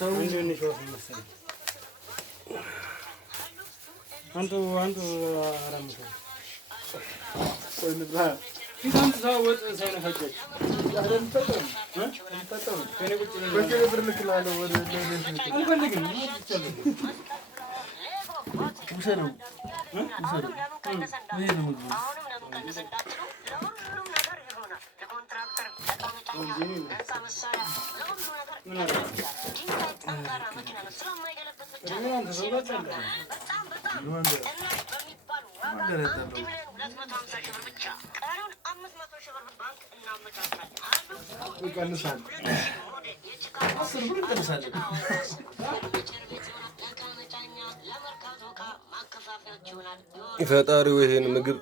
ሰው እንዴ ነው መሰለኝ አንተ አራምከ ቆይ ልብራ ፊታም ተሳወጥ ሳይነፈጀች ያለን ተጠም ከኔ ቁጭ ነው በከለ ብር ልክላለሁ ወደ አልፈልግም ይቻላል ውሰዱ ወይ ነው ፈጣሪው ይሄን ምግብ